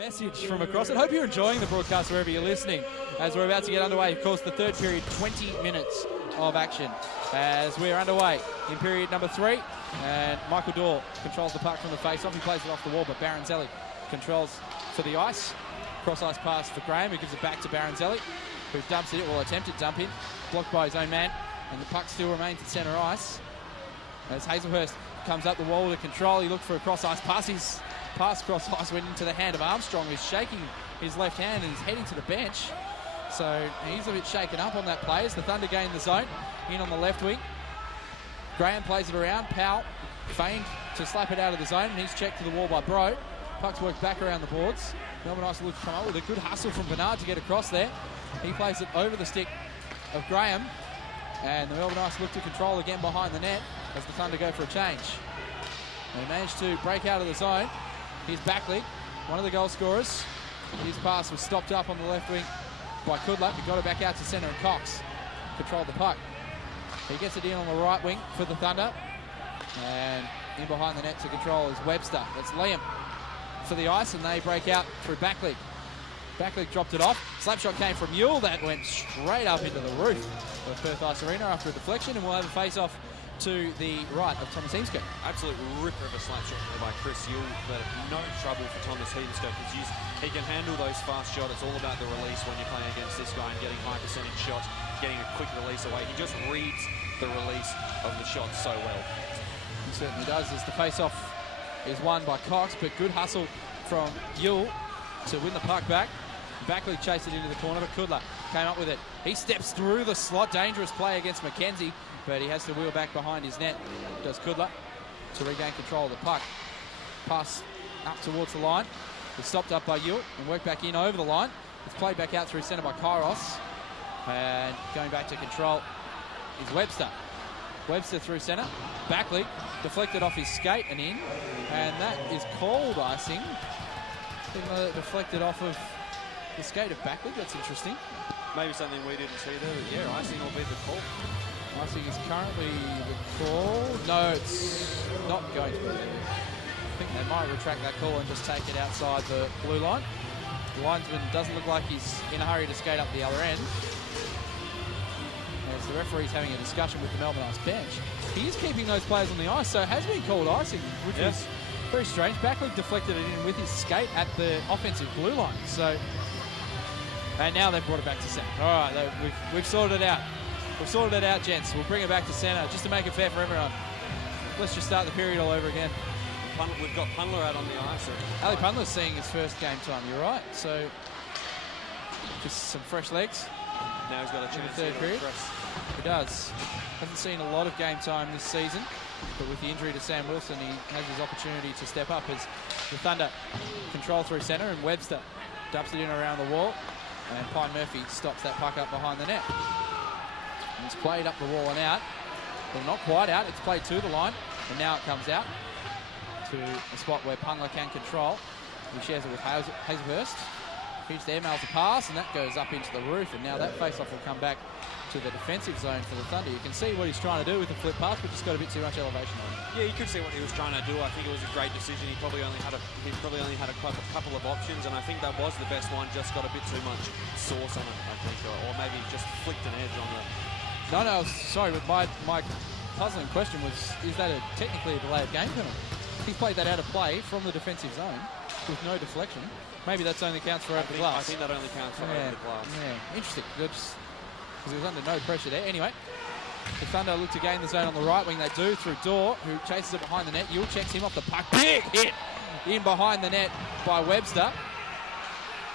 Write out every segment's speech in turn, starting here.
Message from across it. Hope you're enjoying the broadcast wherever you're listening as we're about to get underway. Of course, the third period, 20 minutes of action as we're underway in period number 3. And Michael Dorr controls the puck from the face-off. He plays it off the wall, but Baranzelli controls for the ice. Cross-ice pass for Graham, who gives it back to Baranzelli, who dumps it, or attempted dump in, blocked by his own man, and the puck still remains at centre ice. As Hazelhurst comes up the wall to control, he looked for a cross-ice pass. His pass cross-ice went into the hand of Armstrong, who's shaking his left hand and is heading to the bench. So he's a bit shaken up on that play as the Thunder gain the zone, in on the left wing. Graham plays it around. Powell feigned to slap it out of the zone, and he's checked to the wall by Bro. Puck's worked back around the boards. Melbourne Ice look to come up with a good hustle from Bernard to get across there. He plays it over the stick of Graham, and the Melbourne Ice look to control again behind the net as the Thunder go for a change. They managed to break out of the zone. Here's Backley, one of the goal scorers. His pass was stopped up on the left wing by Kudla. He got it back out to centre, and Cox controlled the puck. He gets it in on the right wing for the Thunder, and in behind the net to control is Webster. That's Liam for the ice, and they break out through Backley. Backley dropped it off. Slapshot came from Yule. That went straight up into the roof of Perth Ice Arena after a deflection, and we'll have a face-off to the right of Thomas Heemskerk. Absolute ripper of a slap shot there by Chris Yule, but no trouble for Thomas Heemskerk because he can handle those fast shots. It's all about the release when you're playing against this guy and getting high percentage shots, getting a quick release away. He just reads the release of the shots so well. He certainly does, as the face-off is won by Cox, but good hustle from Yule to win the puck back. Backley chased it into the corner, but Kudla came up with it. He steps through the slot. Dangerous play against McKenzie, but he has to wheel back behind his net, does Kudla, to regain control of the puck. Pass up towards the line. It's stopped up by Yule and worked back in over the line. It's played back out through centre by Kairos. And going back to control is Webster. Webster through centre. Backley deflected off his skate and in. And that is called icing. Deflected off of the skate of Backley. That's interesting. Maybe something we didn't see there, but yeah, icing will be the call. Icing is currently the call. No, it's not going to be. I think they might retract that call and just take it outside the blue line. The linesman doesn't look like he's in a hurry to skate up the other end, as the referee's having a discussion with the Melbourne Ice bench. He is keeping those players on the ice, so it has been called icing, which is very strange. Backley deflected it in with his skate at the offensive blue line. So, and now they've brought it back to centre. All right, we've sorted it out. We've sorted it out, gents. We'll bring it back to centre just to make it fair for everyone. Let's just start the period all over again. We've got Pundler out on the ice. Ali Pundler's seeing his first game time, you're right. So, just some fresh legs. Now he's got a chance in the third period. He does. Hasn't seen a lot of game time this season, but with the injury to Sam Wilson, he has his opportunity to step up as the Thunder control through centre, and Webster dumps it in around the wall, and Pine Murphy stops that puck up behind the net. And it's played up the wall and out. Well, not quite out. It's played to the line, and now it comes out to a spot where Pundler can control. He shares it with Hazelhurst. Pitch there, mails a pass, and that goes up into the roof, and now that face-off will come back to the defensive zone for the Thunder. You can see what he's trying to do with the flip pass, but just got a bit too much elevation on it. Yeah, you could see what he was trying to do. I think it was a great decision. He probably only had a couple of options, and I think that was the best one. Just got a bit too much sauce on it, I think, or maybe just flicked an edge on the. No, sorry, but my puzzling question was: is that technically a delay of game penalty? He's played that out of play from the defensive zone with no deflection. Maybe that's only counts for over the glass. I think that only counts for over the glass. Yeah, interesting. Because he was under no pressure there. Anyway, the Thunder look to gain the zone on the right wing. They do through Dorr, who chases it behind the net. Yule checks him off the puck. Big hit in behind the net by Webster.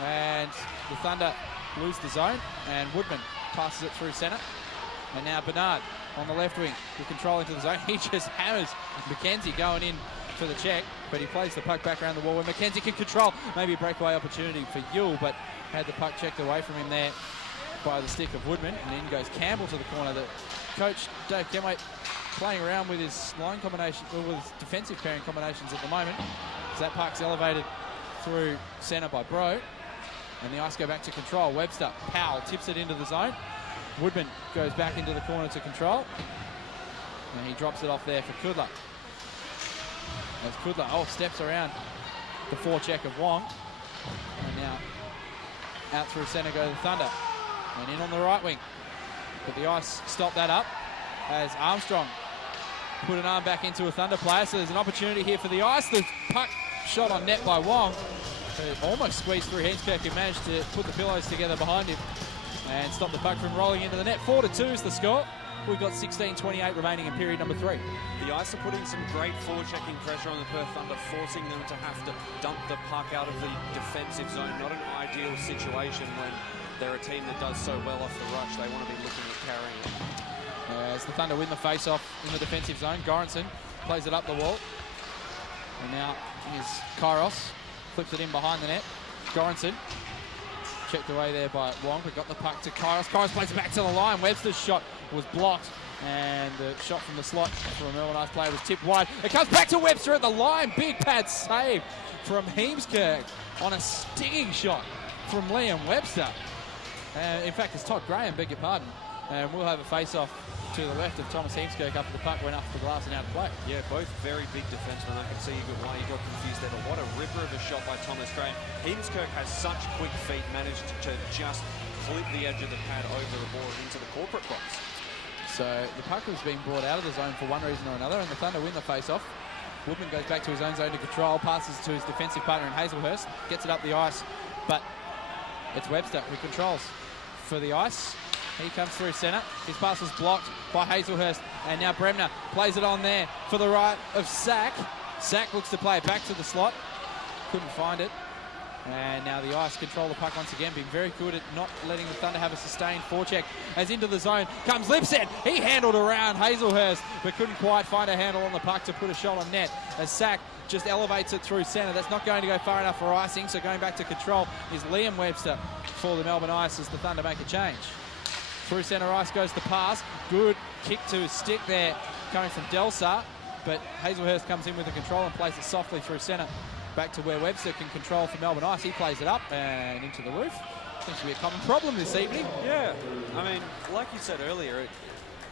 And the Thunder lose the zone. And Woodman passes it through centre. And now Bernard on the left wing to control into the zone. He just hammers McKenzie going in for the check, but he plays the puck back around the wall where McKenzie can control. Maybe a breakaway opportunity for Yule, but had the puck checked away from him there by the stick of Woodman. And in goes Campbell to the corner. The coach, Dave Kenway, playing around with his line combination, or with his defensive pairing combinations at the moment. As that puck's elevated through centre by Bro. And the Ice go back to control. Webster, Powell tips it into the zone. Woodman goes back into the corner to control. And he drops it off there for Kudla. As Kudla, steps around the forecheck of Wong. And now out through centre go the Thunder. And in on the right wing. But the Ice stopped that up as Armstrong put an arm back into a Thunder player. So there's an opportunity here for the Ice. The puck shot on net by Wong. Almost squeezed through Heemskerk, who managed to put the pillows together behind him and stop the puck from rolling into the net. 4-2 is the score. We've got 16:28 remaining in period number 3. The Ice are putting some great forechecking pressure on the Perth Thunder, forcing them to have to dump the puck out of the defensive zone. Not an ideal situation when they're a team that does so well off the rush. They want to be looking at carrying it. As the Thunder win the face-off in the defensive zone, Goranson plays it up the wall. And now here's Kairos, flips it in behind the net. Goranson checked away there by Wong, but got the puck to Kairos. Kairos plays it back to the line. Webster's shot was blocked, and the shot from the slot from a Melbourne Ice player was tipped wide. It comes back to Webster at the line. Big pad save from Heemskerk on a stinging shot from Liam Webster. In fact, it's Todd Graham, beg your pardon. And we'll have a face-off to the left of Thomas Heemskerk after the puck went off the glass and out of play. Yeah, both very big defensemen. I can see why you got confused there, but what a ripper of a shot by Thomas Graham. Heemskerk has such quick feet, managed to just clip the edge of the pad over the ball into the corporate box. So the puck was being brought out of the zone for one reason or another, and the Thunder win the face-off. Woodman goes back to his own zone to control, passes to his defensive partner in Hazelhurst, gets it up the ice, but it's Webster who controls for the Ice. He comes through centre. His pass was blocked by Hazelhurst, and now Bremner plays it on there for the right of Sack. Sack looks to play it back to the slot. Couldn't find it. And now the Ice control the puck once again, being very good at not letting the Thunder have a sustained forecheck. As into the zone comes Lipset. He handled around Hazelhurst, but couldn't quite find a handle on the puck to put a shot on net. As Sack just elevates it through centre. That's not going to go far enough for icing, so going back to control is Liam Webster for the Melbourne Ice as the Thunder make a change. Through centre ice goes the pass. Good kick to stick there coming from Delsar, but Hazelhurst comes in with the control and plays it softly through centre. Back to where Webster can control for Melbourne Ice. He plays it up and into the roof. Seems to be a common problem this evening. Yeah, I mean, like you said earlier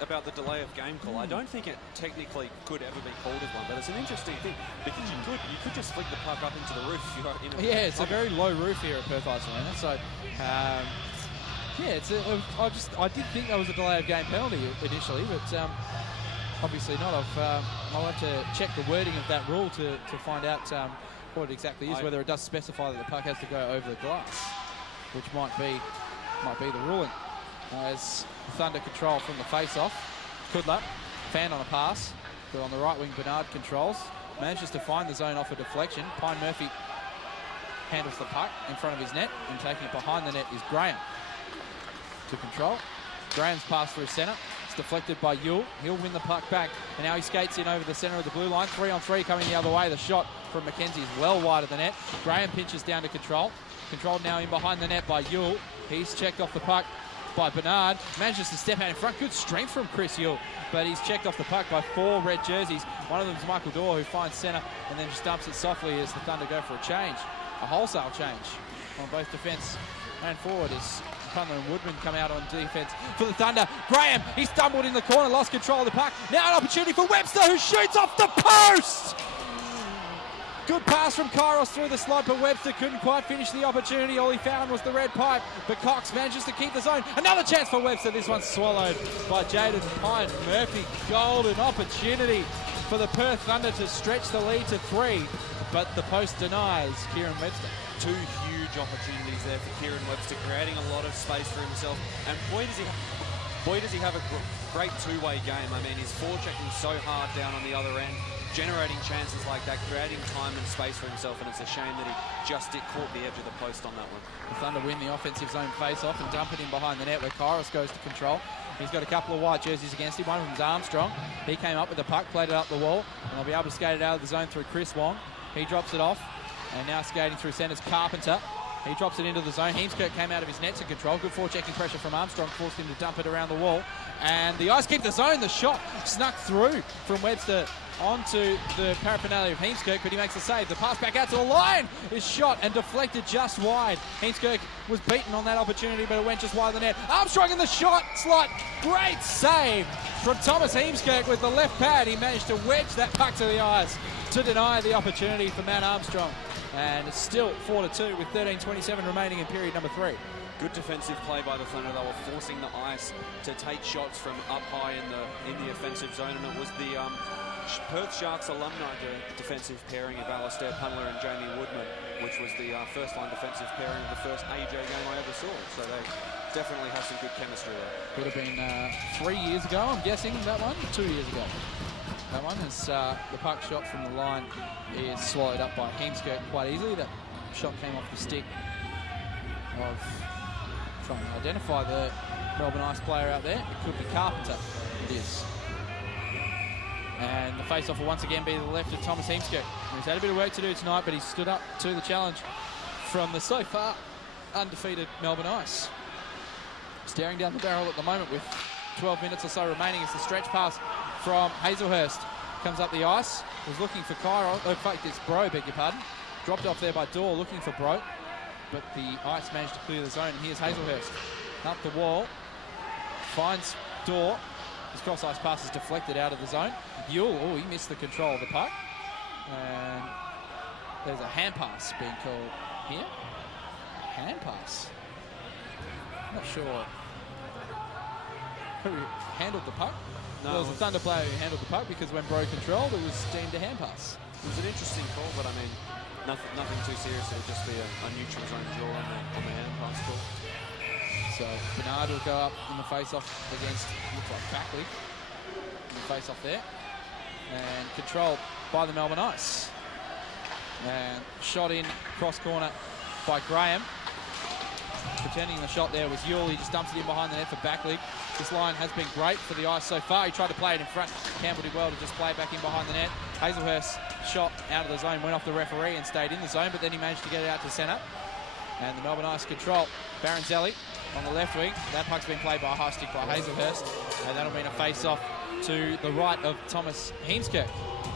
about the delay of game call, I don't think it technically could ever be called as one, but it's an interesting thing because you could just flick the puck up into the roof. If you're in yeah, it's a very low roof here at Perth Ice Arena, so yeah, I did think that was a delay of game penalty initially, but obviously not. I'll have to check the wording of that rule to find out what it exactly is, whether it does specify that the puck has to go over the glass, which might be the ruling. As Thunder control from the face-off. Kudla, fan on a pass, but on the right wing Bernard controls, manages to find the zone off a deflection. Pine Murphy handles the puck in front of his net, and taking it behind the net is Graham to control. Graham's pass through centre. It's deflected by Yule. He'll win the puck back, and now he skates in over the centre of the blue line. 3-on-3 coming the other way. The shot from McKenzie is well wide of the net. Graham pinches down to control. Controlled now in behind the net by Yule. He's checked off the puck by Bernard. Manages to step out in front. Good strength from Chris Yule, but he's checked off the puck by 4 red jerseys. One of them is Michael Dorr, who finds centre and then just dumps it softly as the Thunder go for a change. A wholesale change on both defence and forward as Cunliffe and Woodman come out on defence for the Thunder. Graham, he stumbled in the corner, lost control of the puck. Now an opportunity for Webster, who shoots off the post! Good pass from Kairos through the slot, but Webster couldn't quite finish the opportunity. All he found was the red pipe, but Cox manages to keep the zone. Another chance for Webster. This one's swallowed by Jaden Pine Murphy. Golden opportunity for the Perth Thunder to stretch the lead to 3, but the post denies Kieran Webster. 2 huge opportunities there for Kieran Webster, creating a lot of space for himself. And boy, does he have a great two-way game. I mean, he's forechecking so hard down on the other end, generating chances like that, creating time and space for himself, and it's a shame that he just caught the edge of the post on that one. The Thunder win the offensive zone face-off and dump it in behind the net where Kairos goes to control. He's got a couple of white jerseys against him. One of them's Armstrong. He came up with the puck, played it up the wall, and they'll be able to skate it out of the zone through Chris Wong. He drops it off, and now skating through centre's Carpenter. He drops it into the zone. Heemskerk came out of his net to control. Good forechecking pressure from Armstrong, forced him to dump it around the wall. And the Ice keep the zone. The shot snuck through from Webster onto the paraphernalia of Heemskerk, but he makes a save. The pass back out to the line is shot and deflected just wide. Heemskerk was beaten on that opportunity, but it went just wide of the net. Armstrong in the shot slot. Great save from Thomas Heemskerk with the left pad. He managed to wedge that puck to the ice to deny the opportunity for Matt Armstrong. And it's still 4-2 with 13:27 remaining in period number 3. Good defensive play by the Thunder. They were forcing the Ice to take shots from up high in the offensive zone, and it was the Perth Sharks alumni defensive pairing of Alistair Punler and Jamie Woodman, which was the first-line defensive pairing of the first AJ game I ever saw. So they definitely have some good chemistry there. Would have been 3 years ago, I'm guessing, that one. 2 years ago. That one is the puck shot from the line is swallowed up by Heemskerk quite easily. That shot came off the stick of, trying to identify the Melbourne Ice player out there. It could be Carpenter. It is. And the face-off will once again be to the left of Thomas Heemskerk. He's had a bit of work to do tonight, but he's stood up to the challenge from the so far undefeated Melbourne Ice. Staring down the barrel at the moment with 12 minutes or so remaining as the stretch pass from Hazelhurst comes up the ice. Was looking for Cairo. Oh, fuck, it's Bro, beg your pardon. Dropped off there by Dorr, looking for Bro. But the Ice managed to clear the zone. Here's Hazelhurst up the wall. Finds Dorr. His cross-ice pass is deflected out of the zone. Yule, oh, he missed the control of the puck. And there's a hand pass being called here. Hand pass. Not sure who handled the puck. No, well, it was a Thunder player who handled the puck because when Bro controlled, it was deemed a hand pass. It was an interesting call, but I mean, nothing too serious. It would just be a neutral zone draw on the hand pass call. So Bernard will go up in the face-off against, looks like Backley, in the face-off there. And controlled by the Melbourne Ice. And shot in cross corner by Graham. Pretending the shot there was Yule. He just dumps it in behind the net for Backley. This line has been great for the Ice so far. He tried to play it in front. Campbell did well to just play it back in behind the net. Hazelhurst shot out of the zone, went off the referee and stayed in the zone, but then he managed to get it out to centre. And the Melbourne Ice control. Baronzelli on the left wing. That puck's been played by a high stick by Hazelhurst. And that'll mean a face-off to the right of Thomas Heemskerk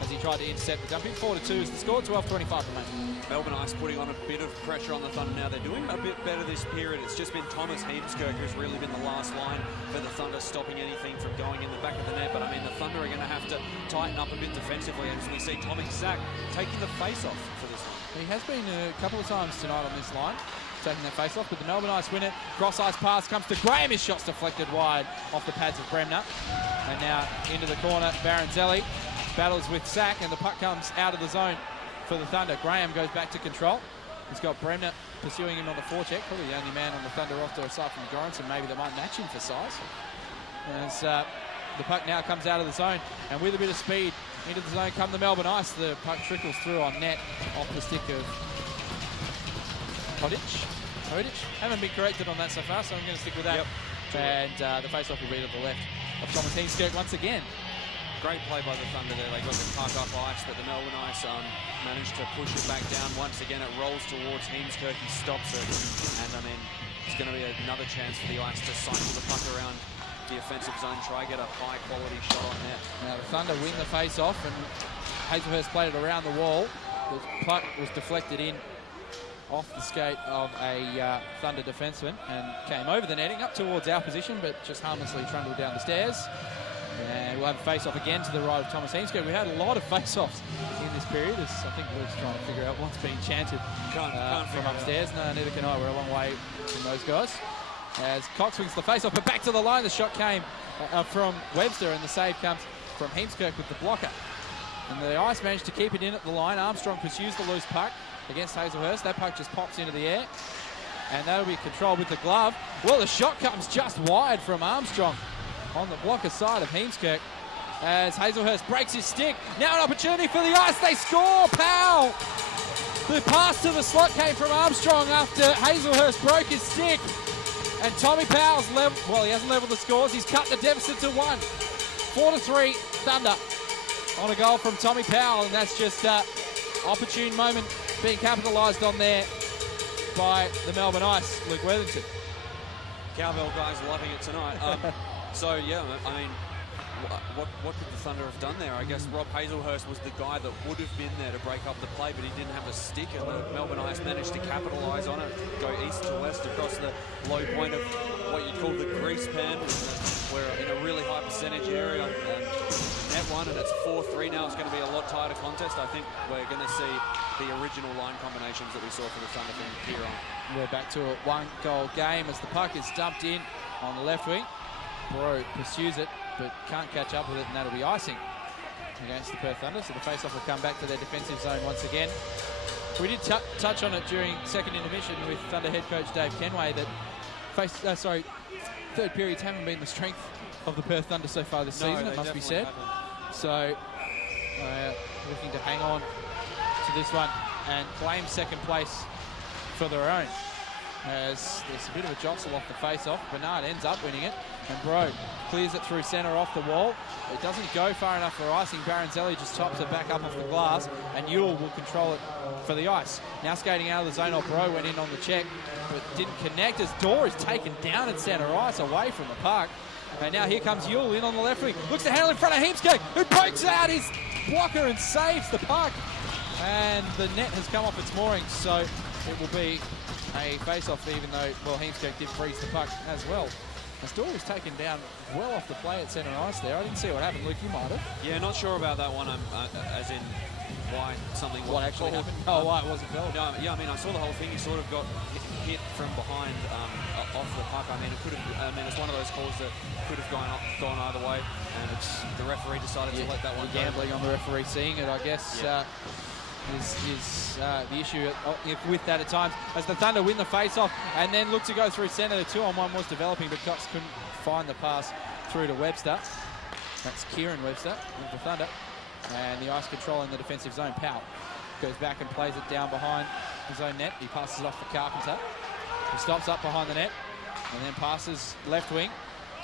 as he tried to intercept the dumping. 4-2 is the score, 12:25 remaining. Melbourne Ice putting on a bit of pressure on the Thunder now. They're doing a bit better this period. It's just been Thomas Heemskerk who's really been the last line for the Thunder, stopping anything from going in the back of the net. But I mean, the Thunder are going to have to tighten up a bit defensively as we see Tommy Sack taking the face-off for this one. He has been a couple of times tonight on this line, taking that face-off, but the Melbourne Ice win it. Cross-ice pass comes to Graham. His shot's deflected wide off the pads of Bremner. And now into the corner, Baronzelli battles with Sack, and the puck comes out of the zone for the Thunder. Graham goes back to control. He's got Bremner pursuing him on the forecheck. Probably the only man on the Thunder roster aside from Goranson, maybe that might match him for size. As the puck now comes out of the zone, and with a bit of speed into the zone come the Melbourne Ice. The puck trickles through on net off the stick of Hodic. Haven't been corrected on that so far, so I'm going to stick with that. Yep. And the face-off will be to the left of Thomas Heemskerk once again. Great play by the Thunder there. They got the puck up ice, but the Melbourne Ice managed to push it back down. Once again, it rolls towards Heemskerk. He stops it. And, I mean, it's going to be another chance for the Ice to cycle the puck around the offensive zone, try get a high-quality shot on net. Now, the Thunder win the face-off, and Hazelhurst played it around the wall. The puck was deflected in off the skate of a Thunder defenseman and came over the netting up towards our position, but just harmlessly trundled down the stairs. And we'll have a face-off again to the right of Thomas Heemskerk. We had a lot of face-offs in this period. As I think Luke's trying to figure out what's being chanted from upstairs. No, neither can I. We're a long way from those guys. As Cox swings the face-off, but back to the line. The shot came from Webster, and the save comes from Heemskerk with the blocker. And the Ice managed to keep it in at the line. Armstrong pursues the loose puck against Hazelhurst. That puck just pops into the air, and that'll be controlled with the glove. Well, the shot comes just wide from Armstrong on the blocker side of Heemskerk as Hazelhurst breaks his stick. Now an opportunity for the Ice. They score. Powell. The pass to the slot came from Armstrong after Hazelhurst broke his stick. And Tommy Powell's level. Well, he hasn't leveled the scores. He's cut the deficit to 1. 4-3 Thunder on a goal from Tommy Powell, and that's just opportune moment being capitalised on there by the Melbourne Ice. Luke Worthington. Cowbell guys loving it tonight. So, yeah, I mean, what could the Thunder have done there? I guess Rob Hazelhurst was the guy that would have been there to break up the play, but he didn't have a stick, and the Melbourne Ice managed to capitalise on it, go east to west across the low point of what you'd call the grease pan. we're in a really high percentage area. Net one, and it's 4-3 now. It's going to be a lot tighter contest. I think we're going to see the original line combinations that we saw for the Thunder from here on. We're back to a one-goal game as the puck is dumped in on the left wing. Bro pursues it, but can't catch up with it, and that'll be icing against the Perth Thunder. So the face-off will come back to their defensive zone once again. We did touch on it during second intermission with Thunder head coach Dave Kenway that third periods haven't been the strength of the Perth Thunder so far this season, it must be said. So looking to hang on to this one and claim second place for their own. As there's a bit of a jostle off the face-off. Bernard ends up winning it, and Bro clears it through centre off the wall. It doesn't go far enough for icing. Baronzelli just tops it back up off the glass, and Ewell will control it for the ice. Now skating out of the zone, Bro went in on the check, but didn't connect as Dorr is taken down at centre ice away from the puck. And now here comes Ewell in on the left wing. Looks to handle in front of Heemskerk, who pokes out his blocker and saves the puck. And the net has come off its moorings, so it will be a face-off, even though, well, Heemskerk did freeze the puck as well. As Dorr was taken down well off the play at centre ice there. I didn't see what happened. Luke, you might have. Yeah, not sure about that one, as in why something... What actually happened? Oh, why it wasn't called. No, yeah, I mean, I saw the whole thing. He sort of got hit from behind off the puck. I mean, it could have... I mean, it's one of those calls that could have gone either way, and the referee decided to let that one go. Gambling on the referee seeing it, I guess. Yeah. Is the issue with that at times, as the Thunder win the face-off and then look to go through centre. The 2-on-1 was developing, but Cox couldn't find the pass through to Webster. That's Kieran Webster of the Thunder. And the ice control in the defensive zone. Powell goes back and plays it down behind his own net. He passes it off for Carpenter. He stops up behind the net and then passes left wing.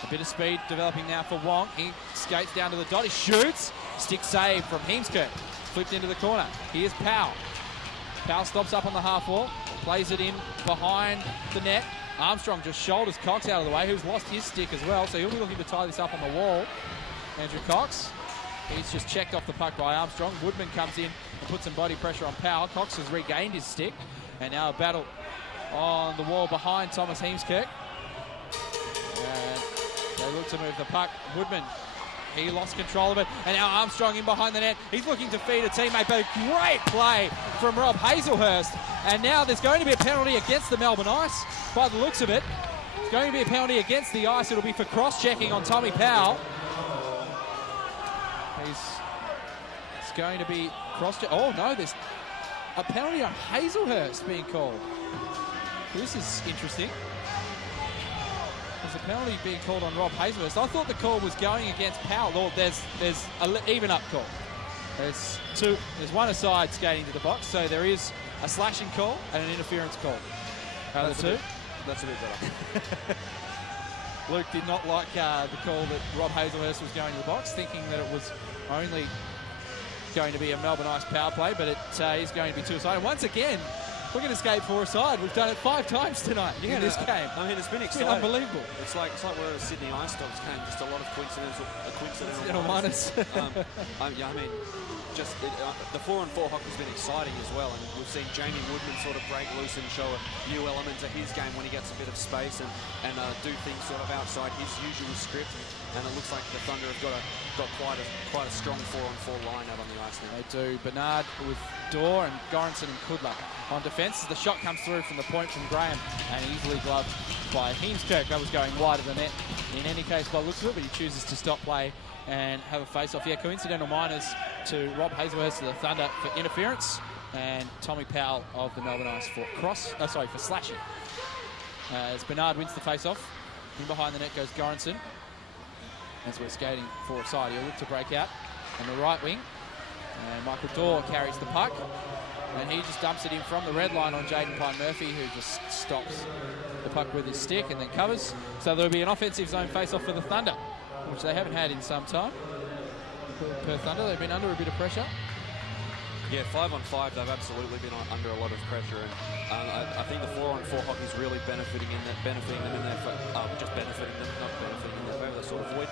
A bit of speed developing now for Wong. He skates down to the dot. He shoots. Stick save from Heemskerk. Flipped into the corner. Here's Powell. Powell stops up on the half wall, plays it in behind the net. Armstrong just shoulders Cox out of the way, who's lost his stick as well, so he'll be looking to tie this up on the wall. Andrew Cox. He's just checked off the puck by Armstrong. Woodman comes in and puts some body pressure on Powell. Cox has regained his stick, and now a battle on the wall behind Thomas Heemskerk. And they look to move the puck. Woodman, he lost control of it, and now Armstrong in behind the net. He's looking to feed a teammate, but a great play from Rob Hazelhurst. And now there's going to be a penalty against the Melbourne Ice, by the looks of it. It's going to be a penalty against the Ice. It'll be for cross-checking on Tommy Powell. It's going to be cross-check. Oh, no, there's a penalty on Hazelhurst being called. This is interesting. There's a penalty being called on Rob Hazelhurst. I thought the call was going against Powell. Oh, there's an even-up call. There's one aside skating to the box, so there is a slashing call and an interference call. That's a bit better. Luke did not like the call that Rob Hazelhurst was going to the box, thinking that it was only going to be a Melbourne Ice power play, but it is going to be two-aside. And once again, we're going to skate four-aside. We've done it 5 times tonight in this game. I mean, it's been It's exciting. been unbelievable. It's like we're at a Sydney Ice Dogs game. Just a lot of coincidental minus. Yeah, I mean, just the 4-on-4 hockey's been exciting as well, and we've seen Jamie Woodman sort of break loose and show a new element to his game when he gets a bit of space and do things sort of outside his usual script. And it looks like the Thunder have got quite a strong 4-on-4 line out on the ice now. They do. Bernard with Dorr and Goranson and Kudla on defence. The shot comes through from the point from Graham and easily gloved by Heemskerk. That was going wide of the net in any case by the looks of it, but he chooses to stop play and have a face-off. Yeah, coincidental minors to Rob Hazelhurst of the Thunder for interference, and Tommy Powell of the Melbourne Ice for for slashing. As Bernard wins the face-off, in behind the net goes Goranson. As we're skating forward side, he'll look to break out on the right wing. And Michael Dorr carries the puck. And he just dumps it in from the red line on Jaden Pine-Murphy, who just stops the puck with his stick and then covers. So there'll be an offensive zone face-off for the Thunder, which they haven't had in some time. Perth Thunder, they've been under a bit of pressure. Yeah, 5-on-5, they've absolutely been under a lot of pressure, and I think the 4-on-4 hockey is really benefiting them in their just benefiting them, not benefiting in their favour, they're sort of void.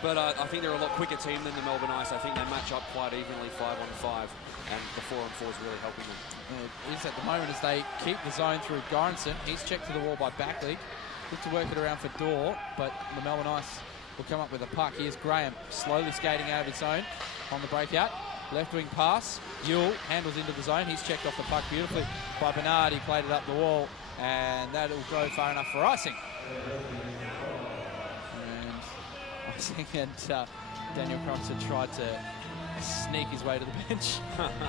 But I think they're a lot quicker team than the Melbourne Ice. I think they match up quite evenly 5-on-5, and the 4-on-4 is really helping them. It is at the moment as they keep the zone through Goranson. He's checked to the wall by Backley. Look to work it around for Dorr, but the Melbourne Ice will come up with a puck. Here's Graham slowly skating out of his zone on the breakout. Left wing pass. Yule handles into the zone. He's checked off the puck beautifully by Bernard. He played it up the wall, and that'll go far enough for icing. And icing and Daniel Croxton tried to sneak his way to the bench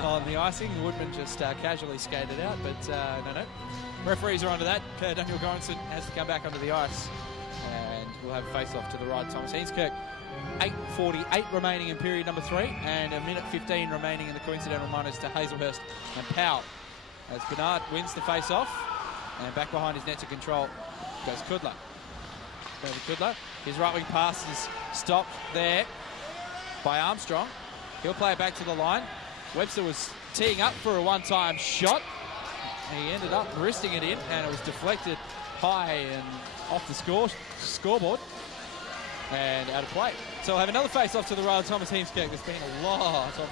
on the icing. Woodman just casually skated out, but no. Referees are onto that. Daniel Goranson has to come back onto the ice, and we'll have a face-off to the right. Thomas Heemskirk. 8:48 remaining in period number 3, and 1:15 remaining in the coincidental minors to Hazelhurst and Powell. As Bernard wins the face-off, and back behind his net to control goes Kudler. His right-wing pass is stopped there by Armstrong. He'll play it back to the line. Webster was teeing up for a one-time shot. He ended up wristing it in, and it was deflected high and off the scoreboard and out of play. So we'll have another face-off to the right of Thomas Heemskirk. There's been a lot of them.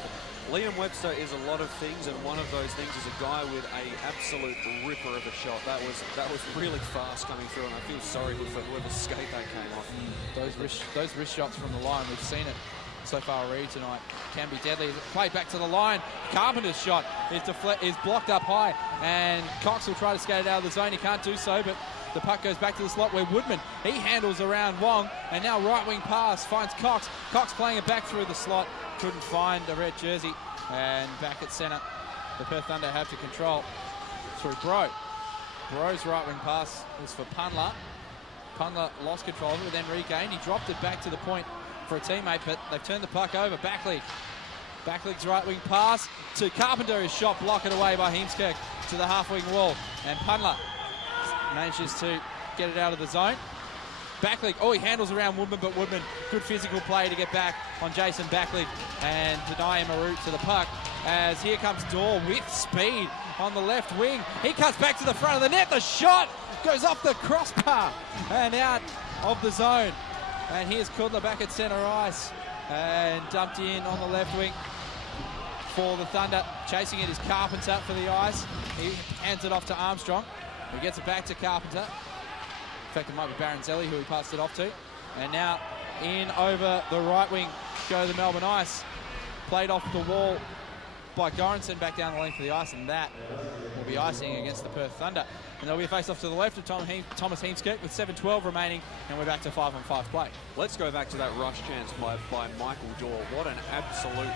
Liam Webster is a lot of things, and one of those things is a guy with an absolute ripper of a shot. That was really fast coming through, and I feel sorry for whoever's skate that came off. Those wrist shots from the line, we've seen it so far already tonight, can be deadly. Played back to the line. Carpenter's shot is blocked up high, and Cox will try to skate it out of the zone. He can't do so, but the puck goes back to the slot where Woodman, he handles around Wong, and now right wing pass finds Cox. Cox playing it back through the slot, couldn't find a red jersey, and back at centre, the Perth Thunder have to control through Bro. Bro's right wing pass was for Punler. Punler lost control of it, but then regained. He dropped it back to the point for a teammate, but they've turned the puck over. Backleig's right wing pass to Carpenter. His shot blocked away by Heemskirk to the half wing wall, and Punler manages to get it out of the zone. Backleig, he handles around Woodman, but Woodman, good physical play to get back on Jason Backleig and deny him a route to the puck. As here comes Dorr with speed on the left wing. He cuts back to the front of the net. The shot goes off the crossbar and out of the zone. And here's Kudler back at centre ice and dumped in on the left wing for the Thunder. Chasing it is Carpenter for the ice. He hands it off to Armstrong. He gets it back to Carpenter. In fact, it might be Baronzelli who he passed it off to. And now in over the right wing go the Melbourne Ice. Played off the wall by Goranson back down the length of the ice, and that will be icing against the Perth Thunder. And there'll be a face-off to the left of Thomas Heemskirk with 7:12 remaining, and we're back to 5-on-5 play. Let's go back to that rush chance by Michael Dorr. What an absolute,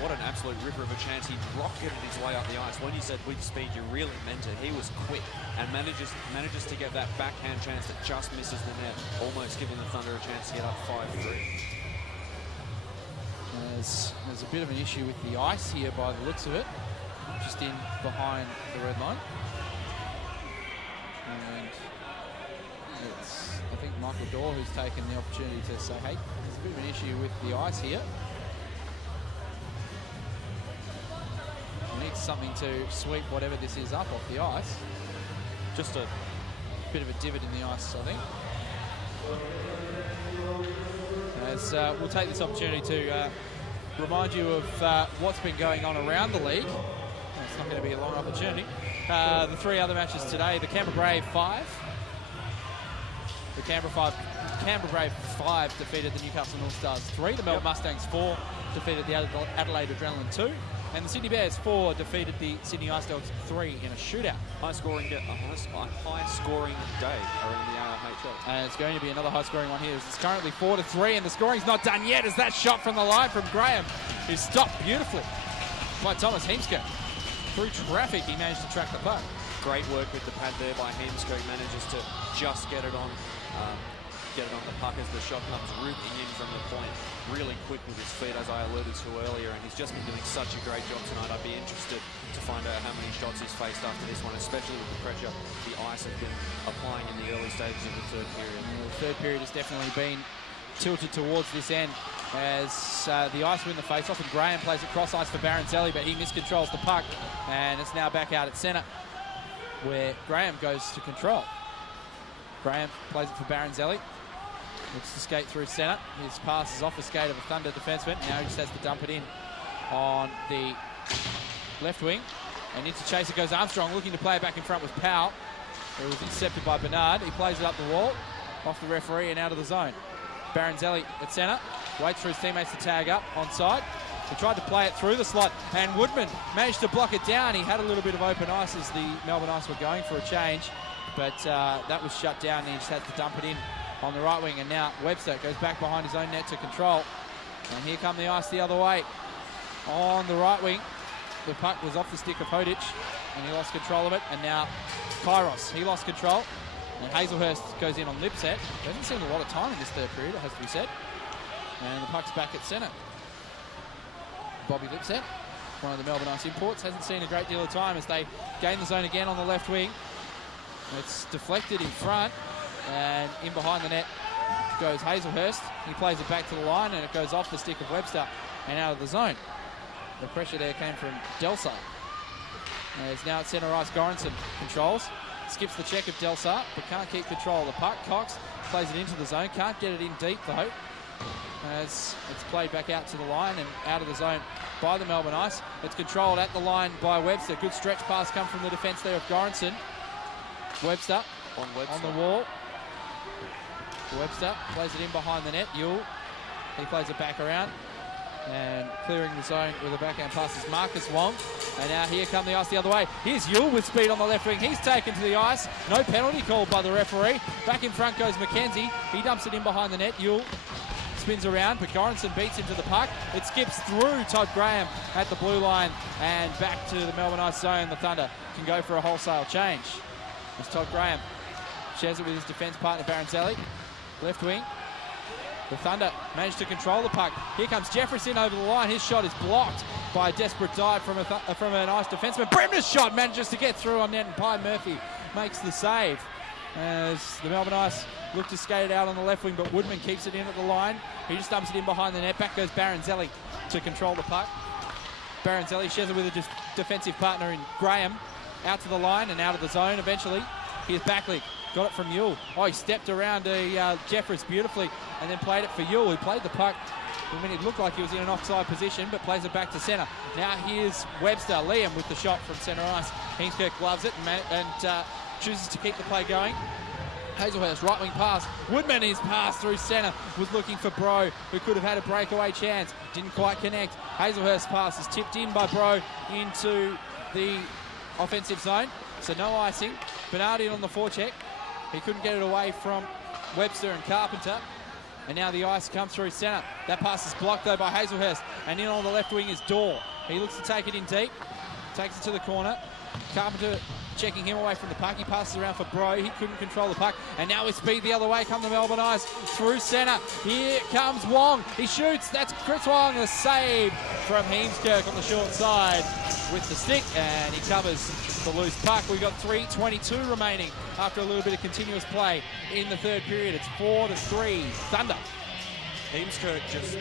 what an absolute ripper of a chance. He rocketed his way up the ice. When you said with speed, you really meant it. He was quick and manages to get that backhand chance that just misses the net, almost giving the Thunder a chance to get up 5-3. There's a bit of an issue with the ice here by the looks of it, just in behind the red line. And it's, I think, Michael Dorr who's taken the opportunity to say, hey, there's a bit of an issue with the ice here. We need something to sweep whatever this is up off the ice. Just a bit of a divot in the ice, I think. As we'll take this opportunity to remind you of what's been going on around the league. It's not going to be a long opportunity. The three other matches today, the Canberra Brave 5. The Canberra Brave 5 defeated the Newcastle North Stars 3. The Melbourne Mustangs 4 defeated the Adelaide Adrenaline 2. And the Sydney Bears 4 defeated the Sydney Ice Dogs 3 in a shootout. High-scoring day around the AIHL. And it's going to be another high-scoring one here. It's currently 4-3, and the scoring's not done yet as that shot from the line from Graham is stopped beautifully by Thomas Heemskirk. Through traffic, he managed to track the puck. Great work with the pad there by Heemskirk. Manages to just get it on the puck as the shot comes rooping in from the point. Really quick with his feet, as I alluded to earlier, and he's just been doing such a great job tonight. I'd be interested to find out how many shots he's faced after this one, especially with the pressure the Ice have been applying in the early stages of the third period. The third period has definitely been tilted towards this end as the Ice win the face-off, and Graham plays it cross-ice for Baronzelli, but he miscontrols the puck, and it's now back out at centre, where Graham goes to control. Graham plays it for Baronzelli. Looks to skate through centre. His pass is off the skate of a Thunder defenseman. Now he just has to dump it in on the left wing. And into chase it goes Armstrong, looking to play it back in front with Powell. It was intercepted by Bernard. He plays it up the wall, off the referee and out of the zone. Baronzelli at centre, waits for his teammates to tag up onside. He tried to play it through the slot, and Woodman managed to block it down. He had a little bit of open ice as the Melbourne Ice were going for a change, but that was shut down, and he just had to dump it in on the right wing. And now Webster goes back behind his own net to control. And here come the Ice the other way. On the right wing, the puck was off the stick of Hodic, and he lost control of it. And now Kairos, he lost control. And Hazelhurst goes in on Lipset. There hasn't seemed a lot of time in this third period, it has to be said. And the puck's back at centre. Bobby Lipset, one of the Melbourne Ice imports, hasn't seen a great deal of time as they gain the zone again on the left wing. It's deflected in front, and in behind the net goes Hazelhurst. He plays it back to the line, and it goes off the stick of Webster and out of the zone. The pressure there came from Delsar. As now at centre ice, Goranson controls. Skips the check of Delsar, but can't keep control of the puck. Cox plays it into the zone, can't get it in deep though. As it's played back out to the line and out of the zone by the Melbourne Ice. It's controlled at the line by Webster. Good stretch pass come from the defence there of Goranson. Webster on the wall. Webster plays it in behind the net. Yule, he plays it back around. And clearing the zone with a backhand pass is Marcus Wong. And now here come the Ice the other way. Here's Yule with speed on the left wing. He's taken to the ice. No penalty called by the referee. Back in front goes McKenzie. He dumps it in behind the net. Yule spins around, but Goranson beats him to the puck. It skips through Todd Graham at the blue line and back to the Melbourne Ice zone. The Thunder can go for a wholesale change. As Todd Graham shares it with his defence partner Baronzelli. Left wing. The Thunder managed to control the puck. Here comes Jefferson over the line. His shot is blocked by a desperate dive from an Ice defenseman. Bremner's shot manages to get through on net, and Pi Murphy makes the save. As the Melbourne Ice look to skate it out on the left wing, but Woodman keeps it in at the line. He just dumps it in behind the net. Back goes Baronzelli to control the puck. Baronzelli shares it with a defensive partner in Graham. Out to the line and out of the zone eventually. Here's Backlick. Got it from Yule. Oh, he stepped around Jeffers beautifully and then played it for Yule, who played the puck. I mean, it looked like he was in an offside position, but plays it back to centre. Now here's Webster. Liam with the shot from centre ice. Heemskirk gloves it and chooses to keep the play going. Hazelhurst, right wing pass. Woodman, his pass through centre, was looking for Bro, who could have had a breakaway chance. Didn't quite connect. Hazelhurst's pass is tipped in by Bro into the offensive zone. So no icing. Bernard in on the forecheck. He couldn't get it away from Webster and Carpenter. And now the Ice comes through centre. That pass is blocked though by Hazelhurst. And in on the left wing is Dorr. He looks to take it in deep. Takes it to the corner. Carpenter checking him away from the puck. He passes around for Bro. He couldn't control the puck. And now with speed the other way come the Melbourne Ice through centre. Here comes Wong. He shoots. That's Chris Wong. A save from Heemskirk on the short side with the stick. And he covers the loose puck. We've got 3:22 remaining after a little bit of continuous play in the third period. It's 4-3 Thunder. Heemskirk just,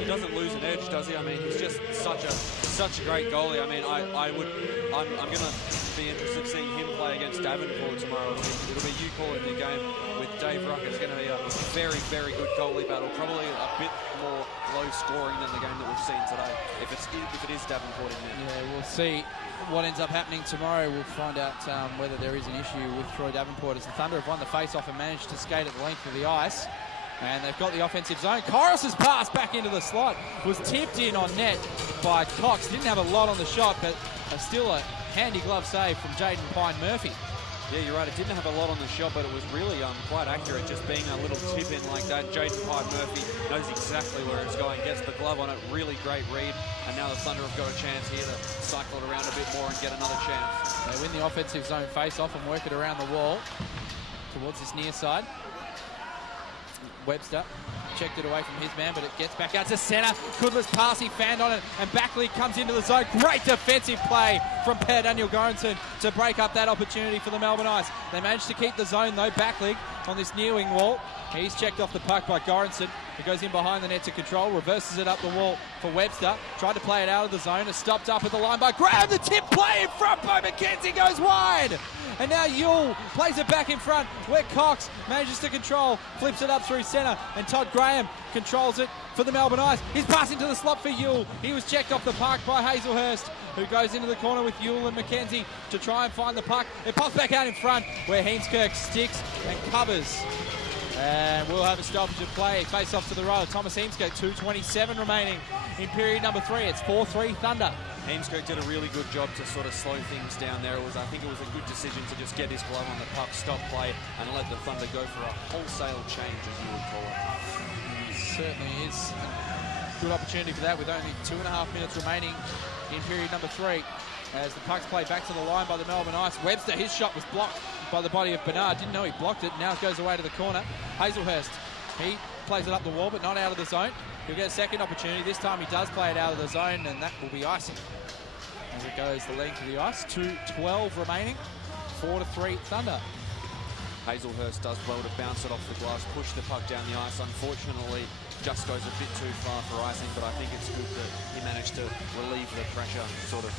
he doesn't lose an edge, does he? I mean, he's just such a great goalie. I mean, I'm going to be interested in seeing him play against Davenport tomorrow. It'll be you calling the game with Dave Ruck. It's going to be a very, very good goalie battle. Probably a bit more low scoring than the game that we've seen today. If it is Davenport in there. Yeah, we'll see what ends up happening tomorrow. We'll find out whether there is an issue with Troy Davenport, as the Thunder have won the face-off and managed to skate at the length of the ice. And they've got the offensive zone. Kairos' pass back into the slot was tipped in on net by Cox. Didn't have a lot on the shot, but still a handy glove save from Jaden Pine Murphy. Yeah, you're right. It didn't have a lot on the shot, but it was really quite accurate, just being a little tip in like that. Jaden Pine Murphy knows exactly where it's going, gets the glove on it. Really great read. And now the Thunder have got a chance here to cycle it around a bit more and get another chance. They win the offensive zone face-off and work it around the wall towards this near side. Webster checked it away from his man, but it gets back out to centre. Kudla's pass, he fanned on it, and Backley comes into the zone. Great defensive play from Per Daniel Goranson to break up that opportunity for the Melbourne Ice. They managed to keep the zone though. Backley on this near wing wall. He's checked off the puck by Goranson. He goes in behind the net to control, reverses it up the wall for Webster. Tried to play it out of the zone. It's stopped up at the line by Graham. The tip play in front by McKenzie goes wide. And now Yule plays it back in front where Cox manages to control, flips it up through centre, and Todd Graham controls it for the Melbourne Ice. He's passing to the slot for Yule. He was checked off the puck by Hazelhurst who goes into the corner with Yule and McKenzie to try and find the puck. It pops back out in front where Heemskirk sticks and covers. And we'll have a stoppage of play. Face off to the right of Thomas Heemskirk. 2:27 remaining in period number 3. It's 4-3 Thunder. Heemskirk did a really good job to sort of slow things down there. I think it was a good decision to just get his glove on the puck, stop play, and let the Thunder go for a wholesale change, as you would call it. Certainly is a good opportunity for that with only 2.5 minutes remaining in period number 3. As the puck's played back to the line by the Melbourne Ice. Webster, his shot was blocked by the body of Bernard. Didn't know he blocked it. Now it goes away to the corner. Hazelhurst, he plays it up the wall, but not out of the zone. He'll get a second opportunity. This time he does play it out of the zone, and that will be icing. As it goes the length of the ice. 2:12 remaining. 4-3 Thunder. Hazelhurst does well to bounce it off the glass, push the puck down the ice. Unfortunately, just goes a bit too far for icing, but I think it's good that he managed to relieve the pressure, sort of.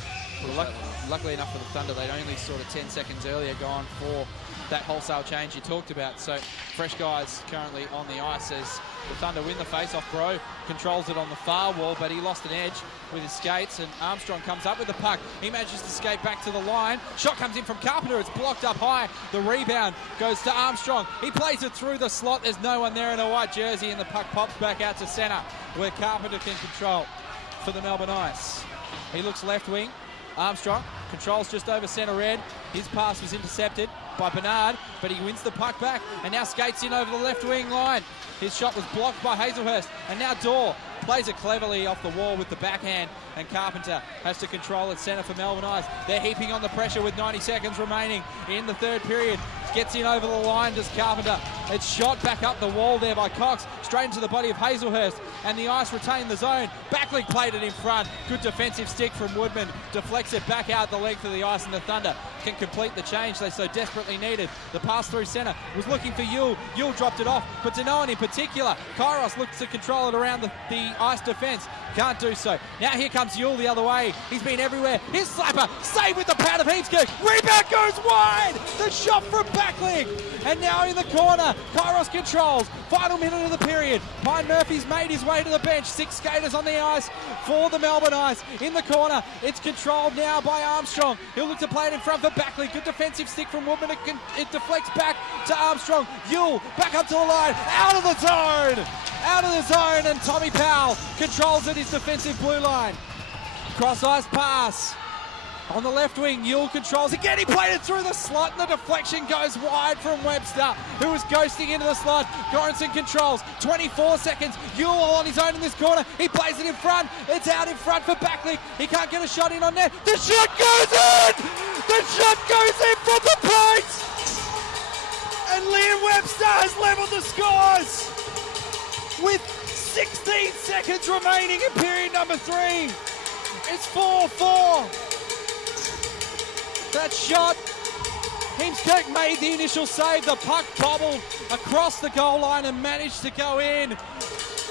Well, luckily enough for the Thunder, they'd only sort of 10 seconds earlier gone for that wholesale change you talked about. So fresh guys currently on the ice as the Thunder win the face-off. Bro controls it on the far wall, but he lost an edge with his skates, and Armstrong comes up with the puck. He manages to skate back to the line. Shot comes in from Carpenter. It's blocked up high. The rebound goes to Armstrong. He plays it through the slot. There's no one there in a white jersey, and the puck pops back out to centre where Carpenter can control for the Melbourne Ice. He looks left wing. Armstrong controls just over centre red. His pass was intercepted by Bernard, but he wins the puck back and now skates in over the left wing line. His shot was blocked by Hazelhurst, and now Dorr plays it cleverly off the wall with the backhand, and Carpenter has to control at centre for Melbourne Ice. They're heaping on the pressure with 90 seconds remaining in the third period. Gets in over the line, does Carpenter. It's shot back up the wall there by Cox, straight into the body of Hazelhurst, and the Ice retain the zone. Backlink played it in front. Good defensive stick from Woodman. Deflects it back out the length of the ice, and the Thunder can complete the change they so desperately needed. The pass through centre was looking for Yule. Yule dropped it off, but to no one in particular. Kairos looks to control it around the Ice defence. Can't do so. Now here comes Yule the other way. He's been everywhere. His slapper, saved with the pad of Heemskirk. Rebound goes wide. The shot from Backlink. And now in the corner, Kairos controls. Final minute of the period. Pine Murphy's made his way to the bench. 6 skaters on the ice for the Melbourne Ice. In the corner, it's controlled now by Armstrong. He'll look to play it in front for Backlink. Good defensive stick from Woodman. It deflects back to Armstrong. Yule back up to the line. Out of the zone. Out of the zone, and Tommy Powell controls at his defensive blue line. Cross ice pass on the left wing. Yule controls again. He played it through the slot, and the deflection goes wide from Webster, who was ghosting into the slot. Goranson controls. 24 seconds. Yule all on his own in this corner. He plays it in front. It's out in front for Backlink. He can't get a shot in on net. The shot goes in. The shot goes in from the point, and Liam Webster has levelled the scores with 16 seconds remaining in period number 3. It's 4-4. That shot, Heemskirk made the initial save. The puck bobbled across the goal line and managed to go in.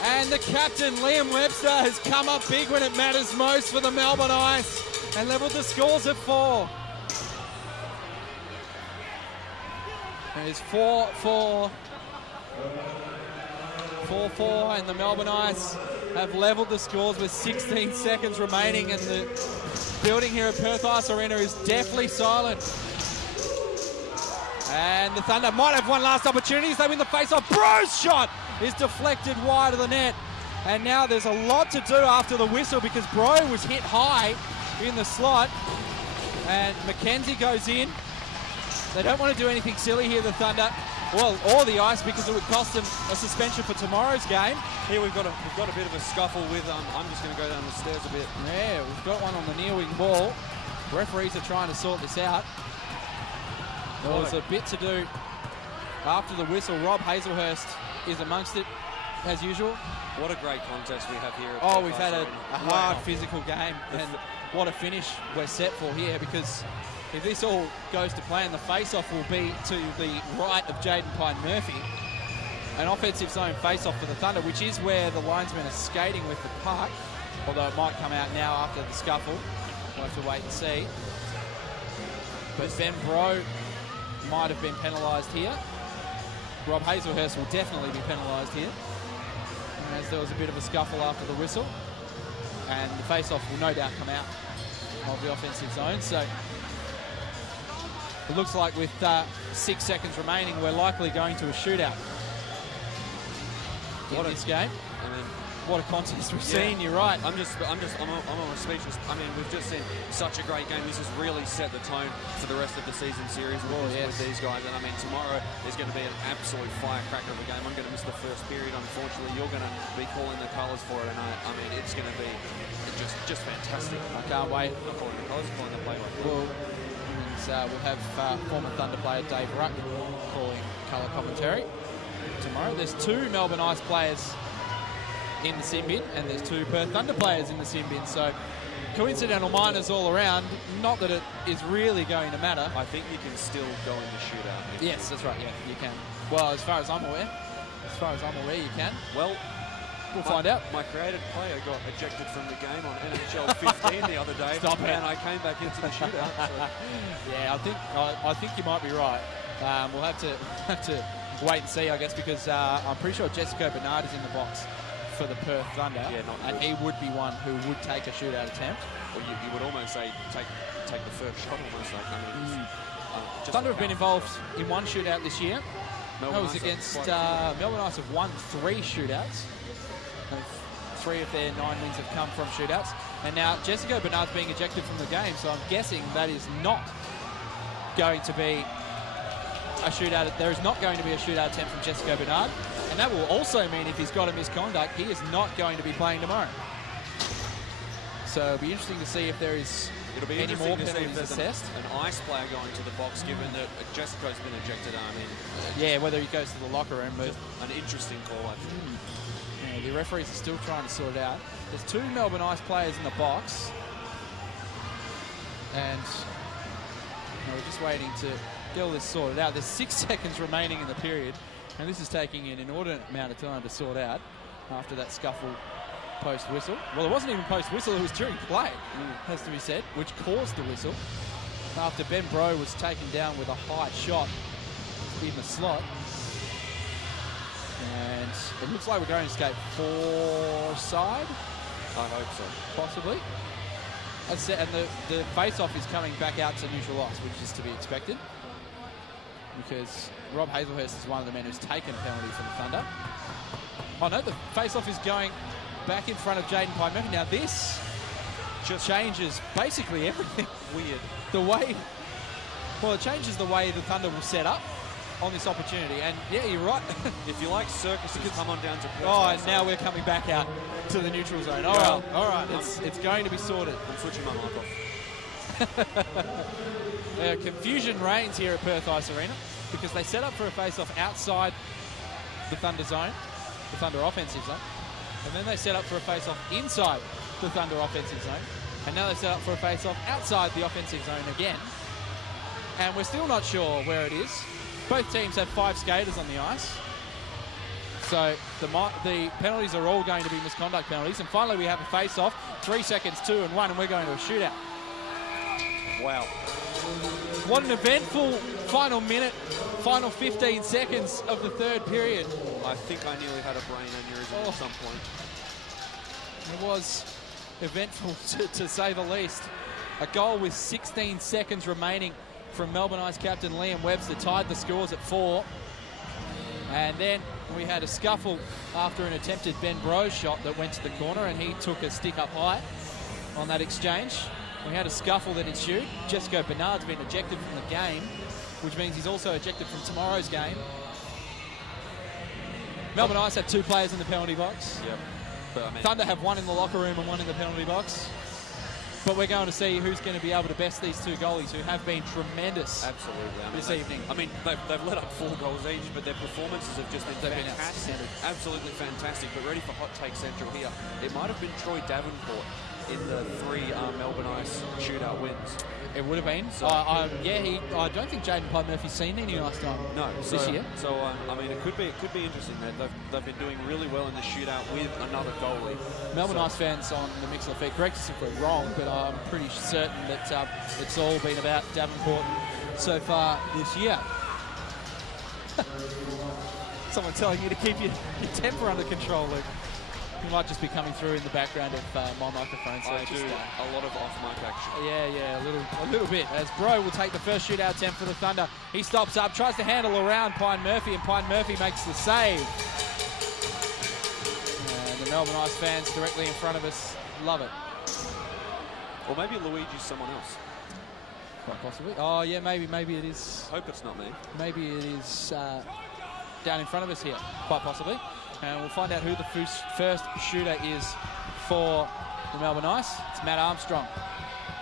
And the captain, Liam Webster, has come up big when it matters most for the Melbourne Ice and levelled the scores at 4. It is 4-4. 4-4, and the Melbourne Ice have levelled the scores with 16 seconds remaining, and the building here at Perth Ice Arena is deathly silent. And the Thunder might have one last opportunity as they win the face-off. Bro's shot is deflected wide of the net, and now there's a lot to do after the whistle because Bro was hit high in the slot, and McKenzie goes in. They don't want to do anything silly here, the Thunder. Well, or the Ice, because it would cost them a suspension for tomorrow's game. Here we've got a bit of a scuffle with, I'm just going to go down the stairs a bit. Yeah, we've got one on the near wing ball. Referees are trying to sort this out. There was a bit to do after the whistle. Rob Hazelhurst is amongst it, as usual. What a great contest we have here. Oh, we've had a hard physical game, and what a finish we're set for here, because if this all goes to plan, the face-off will be to the right of Jaden Pine Murphy. An offensive zone face-off for the Thunder, which is where the linesmen are skating with the puck, although it might come out now after the scuffle. We'll have to wait and see. But Ben Bro might have been penalised here. Rob Hazelhurst will definitely be penalised here, as there was a bit of a scuffle after the whistle. And the face-off will no doubt come out. of the offensive zone. So it looks like with 6 seconds remaining, we're likely going to a shootout in this game. I mean, what a contest we've seen. You're right. I'm almost speechless. I mean, we've just seen such a great game. This has really set the tone for the rest of the season series with these guys. And I mean, tomorrow is going to be an absolute firecracker of a game. I'm going to miss the first period, unfortunately. You're going to be calling the colours for it, and I mean, it's going to be just fantastic. I can't wait. I'm calling the colours, calling the play-by. We'll have former Thunder player Dave Ruck calling colour commentary tomorrow. There's 2 Melbourne Ice players in the sin bin, and there's 2 Perth Thunder players in the sin bin. So coincidental minors all around. Not that it is really going to matter. I think you can still go in the shootout. Yes, that's right. Yeah, you can. Well, as far as I'm aware, you can. Well, we'll find out. My created player got ejected from the game on NHL 15 the other day. Stop it. And I came back into the shootout. So. Yeah, I think you might be right. We'll have to wait and see, I guess, because I'm pretty sure Jessica Bernard is in the box for the Perth Thunder, and he would be one who would take a shootout attempt. Well, you would almost say take the first shot, almost like. I mean, Thunder have been involved in 1 shootout this year. That was against Melbourne Ice have won 3 shootouts. 3 of their 9 wins have come from shootouts. And now Jessica Bernard's being ejected from the game, so I'm guessing that is not going to be a shootout. There is not going to be a shootout attempt from Jessica Bernard. And that will also mean if he's got a misconduct, he is not going to be playing tomorrow. So it'll be interesting to see if there is any more penalties assessed. An ice player going to the box, given that Jessica's been ejected. I mean, yeah, whether he goes to the locker room. But an interesting call, I think. Yeah, the referees are still trying to sort it out. There's 2 Melbourne Ice players in the box. And we're just waiting to get all this sorted out. There's 6 seconds remaining in the period. And this is taking an inordinate amount of time to sort out after that scuffle post-whistle. Well, it wasn't even post-whistle, it was during play, has to be said, which caused the whistle. After Ben Bro was taken down with a high shot in the slot. And it looks like we're going to skate 4 side. I hope so. Possibly. And the face-off is coming back out to neutral ice, which is to be expected. Because Rob Hazelhurst is one of the men who's taken a penalty for the Thunder. Oh no, the face-off is going back in front of Jaden Pye-Murphy. Now this just changes basically everything. Weird. It changes the way the Thunder will set up on this opportunity. And yeah, you're right. If you like circuses, come on down to Perth. Oh, and now we're coming back out to the neutral zone. All right. It's going to be sorted. I'm switching my mic off. Confusion reigns here at Perth Ice Arena because they set up for a face-off outside the Thunder zone, the Thunder offensive zone, and then they set up for a face-off inside the Thunder offensive zone, and now they set up for a face-off outside the offensive zone again, and we're still not sure where it is. Both teams have 5 skaters on the ice, so the penalties are all going to be misconduct penalties, and finally we have a face-off, 3 seconds, 2 and 1, and we're going to a shootout. Wow. What an eventful final minute, final 15 seconds of the 3rd period. I think I nearly had a brain aneurysm at some point. It was eventful to say the least. A goal with 16 seconds remaining from Melbourne Ice captain Liam Webster tied the scores at 4. And then we had a scuffle after an attempted Ben Bro shot that went to the corner, and he took a stick up high on that exchange. We had a scuffle that ensued. Jessica Bernard's been ejected from the game, which means he's also ejected from tomorrow's game. Melbourne Ice have 2 players in the penalty box. Yep. But, I mean, Thunder have 1 in the locker room and 1 in the penalty box. But we're going to see who's going to be able to best these 2 goalies who have been tremendous this evening. I mean, they've let up 4 goals each, but their performances have just been fantastic. Absolutely fantastic. But ready for Hot Take Central here. It might have been Troy Davenport in the 3 Melbourne Ice shootout wins. It would have been. So, I don't think Jaden Pye-Murphy's seen any ice time this year. So, I mean, it could be interesting. They've been doing really well in the shootout with another goalie. Melbourne Ice fans on the Mixler feed, correct us if we're wrong, but I'm pretty certain that it's all been about Davenport so far this year. Someone telling you to keep your temper under control, Luke. You might just be coming through in the background of my microphone. So I do a lot of off-mic action. Yeah, a little bit. As Bro will take the first shootout attempt for the Thunder. He stops up, tries to handle around Pine Murphy, and Pine Murphy makes the save. And the Melbourne Ice fans directly in front of us love it. Or maybe Luigi's someone else. Quite possibly. Oh, yeah, maybe it is. Hope it's not me. Maybe it is down in front of us here, quite possibly. And we'll find out who the first shooter is for the Melbourne Ice. It's Matt Armstrong.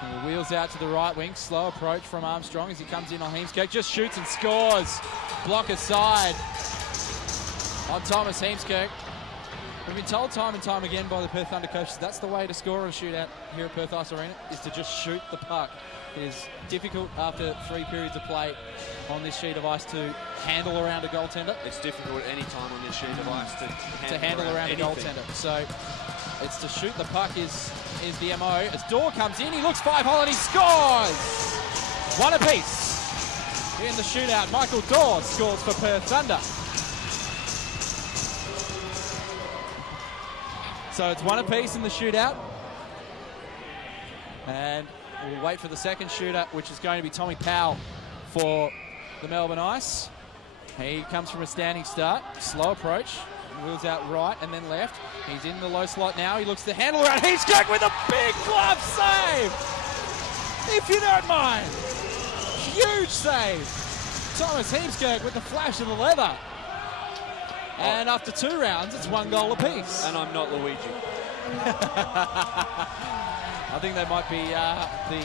And he wheels out to the right wing. Slow approach from Armstrong as he comes in on Heemskerk. Just shoots and scores. Block aside on Thomas Heemskerk. We've been told time and time again by the Perth Thunder coaches that's the way to score a shootout here at Perth Ice Arena, is to just shoot the puck. It is difficult after 3 periods of play on this sheet of ice to handle around a goaltender. It's difficult at any time on this sheet of ice to handle around a goaltender. So it's to shoot the puck is the MO. As Dorr comes in, he looks 5-hole and he scores! One apiece in the shootout. Michael Dorr scores for Perth Thunder. So it's one apiece in the shootout. And we'll wait for the second shooter, which is going to be Tommy Powell for the Melbourne Ice. He comes from a standing start, slow approach, wheels out right and then left. He's in the low slot now. He looks to handle around. Heemskerk with a big glove save, if you don't mind. Huge save. Thomas Heemskerk with the flash of the leather. And after 2 rounds, it's 1 goal apiece. And I'm not Luigi. I think they might be the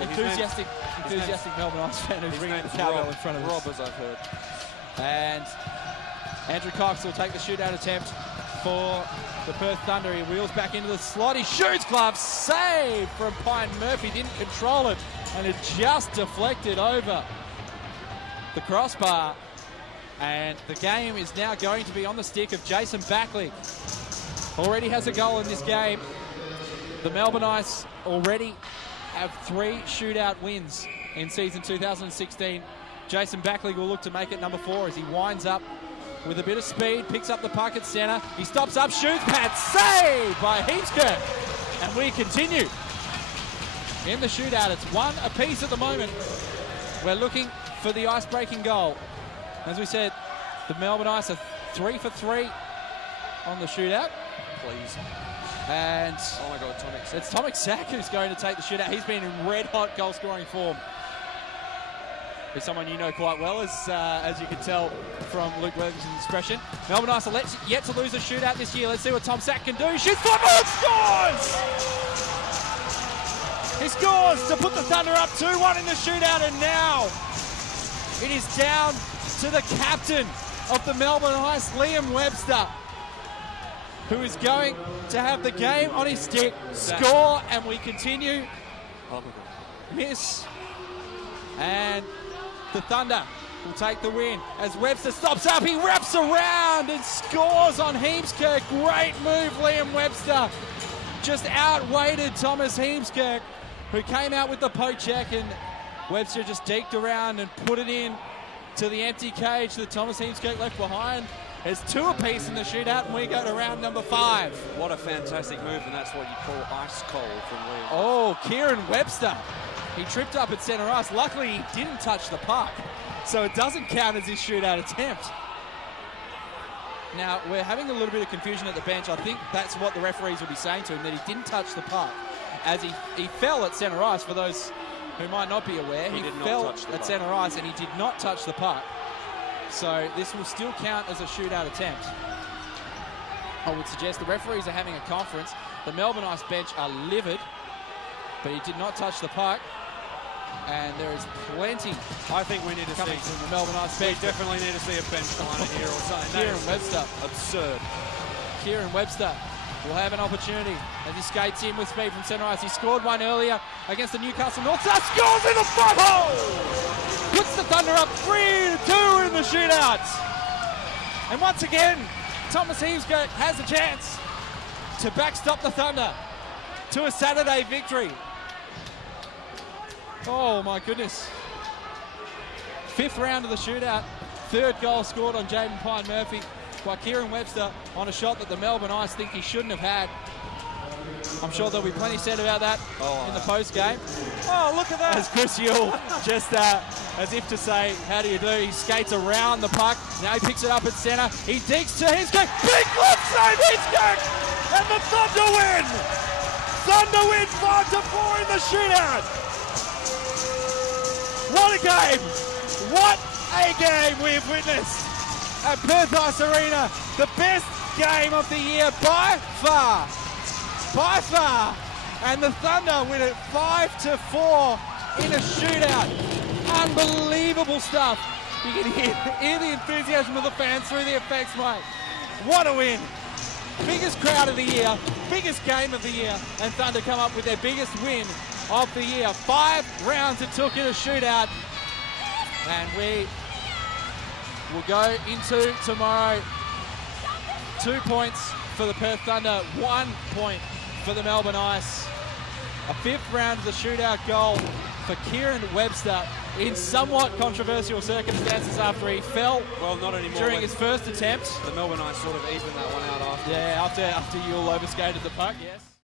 enthusiastic Melbourne Ice fan who's ringing the cowbell in front of us. Rob, as I've heard. And Andrew Cox will take the shootout attempt for the Perth Thunder. He wheels back into the slot. He shoots, glove save from Pine Murphy. Didn't control it, and it just deflected over the crossbar. And the game is now going to be on the stick of Jason Backley. Already has a goal in this game. The Melbourne Ice already have 3 shootout wins in season 2016. Jason Backley will look to make it number 4 as he winds up with a bit of speed, picks up the puck at centre. He stops up, shoots, pad save by Heemskerk. And we continue in the shootout. It's 1 apiece at the moment. We're looking for the ice-breaking goal. As we said, the Melbourne Ice are 3 for 3 on the shootout. Please. And oh my God, Tomek Sack. It's Tomek Sack who's going to take the shootout. He's been in red-hot goal-scoring form. He's someone you know quite well, as you can tell from Luke Worthington's expression. Melbourne Ice are yet to lose a shootout this year. Let's see what Tom Sack can do. He shoots, scores! He scores to put the Thunder up 2-1 in the shootout, and now it is down to the captain of the Melbourne Ice, Liam Webster, who is going to have the game on his stick, score, and we continue. Oh my God. Miss. And the Thunder will take the win. As Webster stops up, he wraps around and scores on Heemskerk. Great move, Liam Webster. Just outweighted Thomas Heemskerk, who came out with the poke check, and Webster just deked around and put it in to the empty cage that Thomas Heemskerk left behind. There's 2 apiece in the shootout, and we go to round number 5. What a fantastic move, and that's what you call ice cold from Liam. Oh, Kieran Webster. He tripped up at centre ice. Luckily, he didn't touch the puck, so it doesn't count as his shootout attempt. Now, we're having a little bit of confusion at the bench. I think that's what the referees will be saying to him, that he didn't touch the puck. As he fell at centre ice, for those who might not be aware, he fell at centre ice and he did not touch the puck. So this will still count as a shootout attempt. I would suggest the referees are having a conference. The Melbourne Ice bench are livid, but he did not touch the puck. And there is plenty. I think we need to coming see from the Melbourne Ice bench. We definitely need to see a bench line in here or something. Kieran Webster. Absurd. Kieran Webster will have an opportunity as he skates in with speed from centre ice. He scored one earlier against the Newcastle North Star. Scores in the front hole! Puts the Thunder up 3-2 in the shootout. And once again, Thomas Heemskerk has a chance to backstop the Thunder to a Saturday victory. Oh my goodness. 5th round of the shootout. 3rd goal scored on Jaden Pine Murphy. by Kieran Webster on a shot that the Melbourne Ice think he shouldn't have had. I'm sure there'll be plenty said about that in the post game. Oh, look at that. As Chris Yule just as if to say, how do you do? He skates around the puck. Now he picks it up at centre. He digs to Hinskirk. Big glove save, Hinskirk! And the Thunder win! Thunder win 5-4 in the shootout! What a game! What a game we've witnessed at Perth Ice Arena. The best game of the year by far. By far. And the Thunder win it 5-4 in a shootout. Unbelievable stuff. You can hear the enthusiasm of the fans through the effects, mate. What a win. Biggest crowd of the year, biggest game of the year, and Thunder come up with their biggest win of the year. 5 rounds it took in a shootout. And we will go into tomorrow. 2 points for the Perth Thunder, 1 point for the Melbourne Ice. A 5th round of the shootout goal for Kieran Webster in somewhat controversial circumstances after he fell during his first attempt. The Melbourne Ice sort of evened that one out after. Yeah, after Yule overskated the puck, yes.